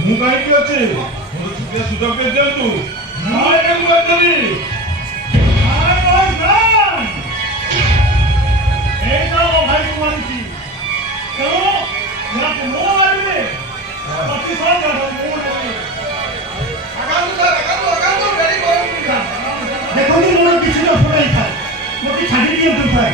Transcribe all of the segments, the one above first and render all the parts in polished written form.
ମୁଁ କାହିଁକି ଅଛି ମୋର ଟିକେ ସୁଯୋଗ ଦିଅନ୍ତୁ ଦେଖନ୍ତୁ ମୋର କିଛି ଦୋଷ ନାହିଁ ଥାଏ ମୋତେ ଛାଡ଼ି ଦିଅନ୍ତୁ ଥାଏ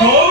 Oh!